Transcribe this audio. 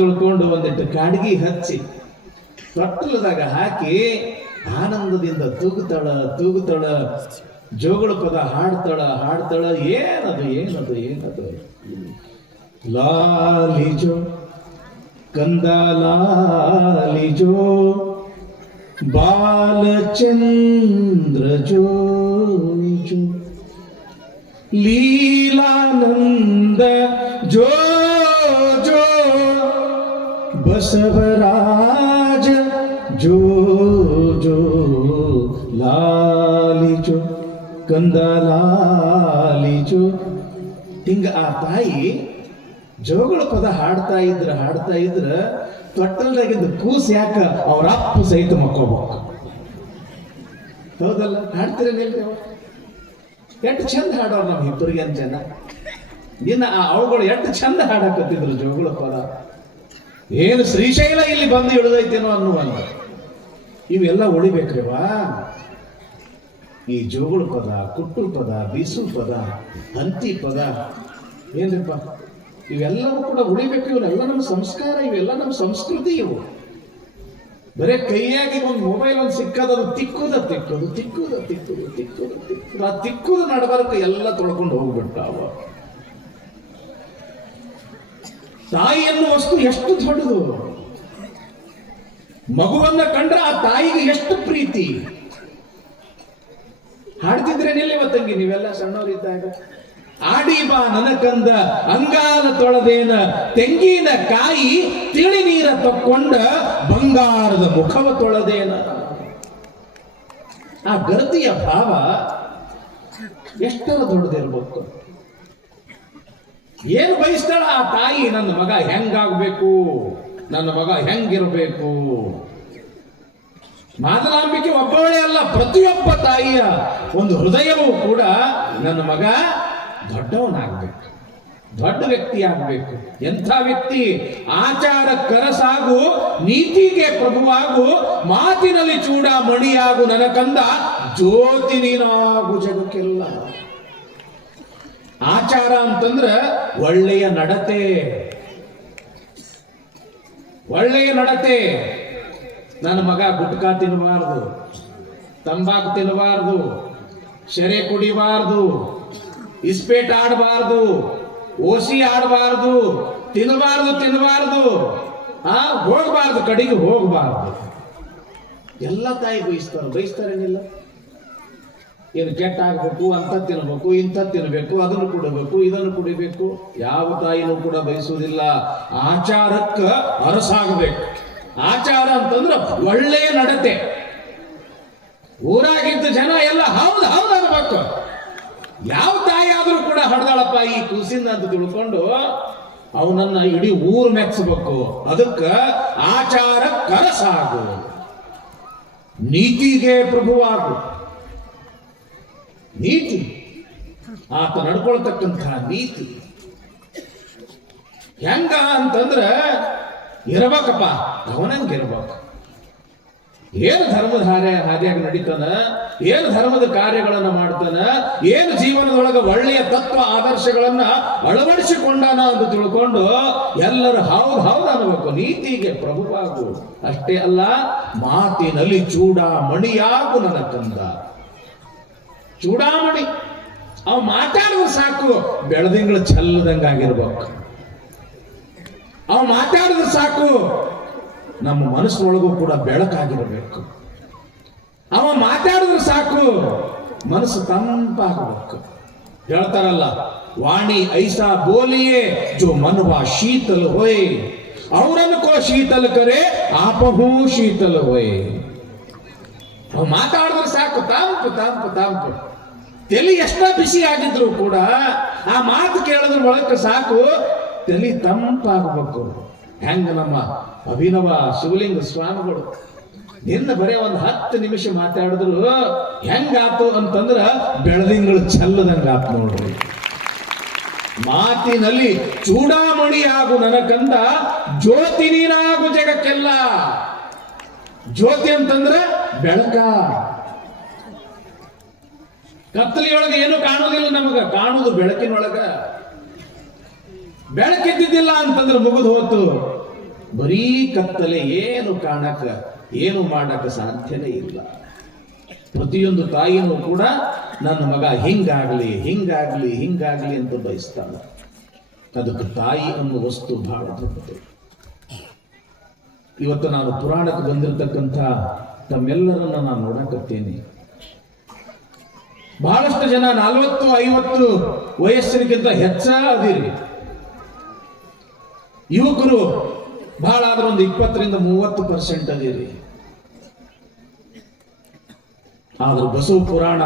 ತಿಳ್ಕೊಂಡು ಒಂದಿಟ್ಟು ಕಾಡಿಗೆ ಹಚ್ಚಿ ತೊಟ್ಟಲದಾಗ ಹಾಕಿ ಆನಂದದಿಂದ ತೂಗುತ್ತಳ ಜೋಗಳ ಪದ ಹಾಡ್ತಾಳ. ಏನದು ಲಾಲಿಜೋ ಕಂದ ಲಾಲಿಜೋ ಬಾಲಚಂದ್ರ ಜೋ ಲೀಲಾನಂದ ಜೋ ಜೋ ಬಸವರಾಜ ಜೋ ಜೋ ಲಾಲಿಜೋ ಕಂದ ಲಾಲಿಜೋ. ಹಿಂಗ ಆ ತಾಯಿ ಜೋಗಳ ಪದ ಹಾಡ್ತಾ ಇದ್ರ ತೊಟ್ಟಲ್ದಾಗಿದ್ದ ಕೂಸು ಯಾಕ ಅವ್ರ ಅಪ್ಪ ಸಹಿತ ಮಕ್ಕೋಬೇಕು. ಹೌದಲ್ಲ? ಹಾಡ್ತಿರಲಿಲ್ರಿ ಅವ್ರು? ಎಷ್ಟು ಚಂದ ಹಾಡೋರು ನಮ್ಮ ಇಬ್ಬರಿಗೆ ಜನ. ಇನ್ನು ಅವುಗಳು ಎಷ್ಟು ಚಂದ ಹಾಡಕತ್ತಿದ್ರು ಜೋಗಳ ಪದ. ಏನು ಶ್ರೀಶೈಲ ಇಲ್ಲಿ ಬಂದು ಇಳಿದೈತೇನೋ ಅನ್ನುವಂತ. ಇವೆಲ್ಲ ಉಳಿಬೇಕ್ರಿವಾ. ಈ ಜೋಗಳ ಪದ, ಕುಟ್ಟು ಪದ, ಬೀಸು ಪದ, ಹಂತಿ ಪದ ಏನ್ರಿಪ್ಪ, ಇವೆಲ್ಲವೂ ಕೂಡ ಉಳಿಬೇಕು. ಇವನ್ನೆಲ್ಲ ನಮ್ಮ ಸಂಸ್ಕಾರ, ಇವೆಲ್ಲ ನಮ್ಮ ಸಂಸ್ಕೃತಿ. ಇವು ಬರೇ ಕೈಯಾಗಿ ಒಂದು ಮೊಬೈಲ್ ಒಂದು ಸಿಕ್ಕದ ತಿಕ್ಕುದ ಆ ತಿಕ್ಕುದ ನಡಬಾರಕ ಎಲ್ಲ ತೊಳ್ಕೊಂಡು ಹೋಗ್ಬಿಟ್ಟಾವ. ತಾಯಿ ಅನ್ನೋ ವಸ್ತು ಎಷ್ಟು ದೊಡ್ಡದು. ಮಗುವನ್ನ ಕಂಡ್ರೆ ಆ ತಾಯಿಗೆ ಎಷ್ಟು ಪ್ರೀತಿ. ಹಾಡ್ತಿದ್ರೇನಿಲ್ಲ ಇವತ್ತಂಗಿ ನೀವೆಲ್ಲ ಸಣ್ಣವರಿದ್ದಾಗ? ಆಡಿ ಬಾ ನನಕಂದ ಅಂಗಾಲ ತೊಳೆದೇನ ತೆಂಗಿನ ಕಾಯಿ ತಿಳಿ ನೀರ ತಕ್ಕೊಂಡ ಬಂಗಾರದ ಮುಖವ ತೊಳೆದೇನ. ಆ ಗರ್ತಿಯ ಭಾವ ಎಷ್ಟರ ದೊಡ್ಡದಿರ್ಬೇಕು. ಏನು ಬಯಸ್ತಾಳ ಆ ತಾಯಿ? ನನ್ನ ಮಗ ಹೆಂಗಾಗ್ಬೇಕು, ನನ್ನ ಮಗ ಹೆಂಗಿರ್ಬೇಕು. ಮಾದಲಾಂಬಿಕೆ ಒಬ್ಬಳೇ ಅಲ್ಲ, ಪ್ರತಿಯೊಬ್ಬ ತಾಯಿಯ ಒಂದು ಹೃದಯವೂ ಕೂಡ ನನ್ನ ಮಗ ದೊಡ್ಡವನಾಗಬೇಕು, ದೊಡ್ಡ ವ್ಯಕ್ತಿ ಆಗಬೇಕು. ಎಂಥ ವ್ಯಕ್ತಿ? ಆಚಾರ ಕರಸಾಗು, ನೀತಿಗೆ ಪ್ರಭುವಾಗು, ಮಾತಿನಲ್ಲಿ ಚೂಡ ಮಣಿಯಾಗು, ನನ್ನ ಕಂದ ಜ್ಯೋತಿ ನೀನಾಗು ಜಗಕ್ಕೆಲ್ಲ. ಆಚಾರ ಅಂತಂದ್ರ ಒಳ್ಳೆಯ ನಡತೆ, ಒಳ್ಳೆಯ ನಡತೆ. ನನ್ನ ಮಗ ಗುಟ್ಕಾ ತಿನ್ನಬಾರ್ದು, ತಂಬಾಕು ತಿನ್ನಬಾರ್ದು, ಶರೆ ಕುಡಿಬಾರ್ದು, ಇಸ್ಪೇಟ್ ಆಡಬಾರ್ದು, ಓಸಿ ಆಡಬಾರ್ದು, ತಿನ್ನಬಾರ್ದು, ಹೋಗಬಾರ್ದು, ಕಡೆಗೆ ಹೋಗಬಾರ್ದು. ಎಲ್ಲ ತಾಯಿ ಬಯಸ್ತಾರೇನಿಲ್ಲ? ಏನು ಕೆಟ್ಟ ಆಗ್ಬೇಕು, ಅಂತ ತಿನ್ಬೇಕು, ಇಂಥ ತಿನ್ಬೇಕು, ಅದನ್ನು ಕುಡಬೇಕು, ಇದನ್ನು ಕುಡಿಬೇಕು. ಯಾವ ತಾಯಿನೂ ಕೂಡ ಬಯಸುವುದಿಲ್ಲ. ಆಚಾರಕ್ಕ ಅರಸಾಗಬೇಕು. ಆಚಾರ ಅಂತಂದ್ರೆ ಒಳ್ಳೆಯ ನಡತೆ. ಊರಾಗಿದ್ದ ಜನ ಎಲ್ಲ ಹೌದು ಅನ್ಬೇಕು. ಯಾವ ತಾಯಿ ಆದ್ರೂ ಕೂಡ ಹಡ್ದಾಳಪ್ಪ ಈ ಕೂಸಿಂದ ಅಂತ ತಿಳ್ಕೊಂಡು ಅವನನ್ನ ಇಡೀ ಊರು ಮೆಚ್ಚಬೇಕು. ಅದಕ್ಕ ಆಚಾರ ಕರಸಾಗು, ನೀತಿಗೆ ಪ್ರಭುವಾಗು. ನೀತಿ, ಆತ ನಡ್ಕೊಳ್ತಕ್ಕಂಥ ನೀತಿ ಹೆಂಗ ಅಂತಂದ್ರ ಇರಬೇಕಪ್ಪ, ಅವನಂಗಿರ್ಬೇಕು. ಏನು ಧರ್ಮದ ಹಾದಿಯಾಗಿ ನಡೀತಾನ, ಏನು ಧರ್ಮದ ಕಾರ್ಯಗಳನ್ನ ಮಾಡ್ತಾನ, ಏನು ಜೀವನದೊಳಗೆ ಒಳ್ಳೆಯ ತತ್ವ ಆದರ್ಶಗಳನ್ನ ಅಳವಡಿಸಿಕೊಂಡಾನ ಅಂತ ತಿಳ್ಕೊಂಡು ಎಲ್ಲರೂ ಹೌದು ಅನ್ನಬೇಕು. ನೀತಿಗೆ ಪ್ರಭುವಾಗು. ಅಷ್ಟೇ ಅಲ್ಲ, ಮಾತಿನಲ್ಲಿ ಚೂಡಾಮಣಿಯಾಗು ನನ್ನ ಕಂದ. ಚೂಡಾಮಣಿ ಅವ್ ಮಾತಾಡುವ ಸಾಕು, ಬೆಳದಿಂಗಳು ಚೆಲ್ಲದಂಗಾಗಿರ್ಬೇಕು. ಅವ್ ಮಾತಾಡಿದ್ರೆ ಸಾಕು, ನಮ್ಮ ಮನಸ್ಸಿನೊಳಗೂ ಕೂಡ ಬೆಳಕಾಗಿರಬೇಕು. ಅವ ಮಾತಾಡಿದ್ರೆ ಸಾಕು, ಮನಸ್ಸು ತಂಪಾಗಬೇಕು. ಹೇಳ್ತಾರಲ್ಲ, ವಾಣಿ ಐಸಾ ಬೋಲಿಯೇ ಜೋ ಮನವಾ ಶೀತಲ್ ಹೋಯ್, ಅವರನ್ನು ಕೋ ಶೀತಲ್ ಕರೆ ಆಪಹೂ ಶೀತಲ್ ಹೋಯ್. ಅವ್ ಮಾತಾಡಿದ್ರೆ ಸಾಕು, ತಂಪು. ತಲೆ ಎಷ್ಟ ಬಿಸಿ ಆಗಿದ್ರು ಕೂಡ ಆ ಮಾತು ಕೇಳಿದ್ರ ಒಳಕ್ಕೆ ಸಾಕು, ತಲೆ ತಂಪಾಗಬೇಕು. ಹೆಂಗ ನಮ್ಮ ಅಭಿನವ ಶಿವಲಿಂಗ ಸ್ವಾಮಿಗಳು ನಿನ್ನ ಬರೇ ಒಂದು 10 ನಿಮಿಷ ಮಾತಾಡಿದ್ರು ಹೆಂಗಾತು ಅಂತಂದ್ರ ಬೆಳದಿಂಗಳು ಚೆಲ್ಲದಂಗಾತು ನೋಡ್ರಿ. ಮಾತಿನಲ್ಲಿ ಚೂಡಾಮಣಿಯಾಗು ನನ್ನ ಕಂದ, ಜ್ಯೋತಿ ನೀನಾಗು ಜಗಕ್ಕೆಲ್ಲ. ಜ್ಯೋತಿ ಅಂತಂದ್ರ ಬೆಳಕ. ಕತ್ತಲಿಯೊಳಗೆ ಏನು ಕಾಣುವುದಿಲ್ಲ ನಮಗ, ಕಾಣುವುದು ಬೆಳಕಿನೊಳಗ. ಬೆಳಕಿದ್ದಿದ್ದಿಲ್ಲ ಅಂತಂದ್ರೆ ಮುಗಿದು ಹೋತು. ಬರೀ ಕತ್ತಲೆ, ಏನು ಕಾಣಕ ಏನು ಮಾಡಕ ಸಾಧ್ಯನೇ ಇಲ್ಲ. ಪ್ರತಿಯೊಂದು ತಾಯಿನೂ ಕೂಡ ನನ್ನ ಮಗ ಹಿಂಗಾಗ್ಲಿ ಹಿಂಗಾಗ್ಲಿ ಹಿಂಗಾಗ್ಲಿ ಅಂತ ಬಯಸ್ತಾಳ. ಅದಕ್ಕೆ ತಾಯಿ ಅನ್ನೋ ವಸ್ತು ಬಹಳ ದೊಡ್ಡದು. ಇವತ್ತು ನಾನು ಪುರಾಣಕ್ಕೆ ಬಂದಿರತಕ್ಕಂಥ ತಮ್ಮೆಲ್ಲರನ್ನ ನಾನು ನೋಡಕತ್ತೇನೆ. ಬಹಳಷ್ಟು ಜನ 40-50 ವಯಸ್ಸಿನಕ್ಕಿಂತ ಹೆಚ್ಚ ಅದಿರಿ. ಯುವಕರು ಬಹಳ ಆದ್ರೆ ಒಂದು 20-30% ಅದಿರಿ. ಆದ್ರೆ ಬಸವ ಪುರಾಣ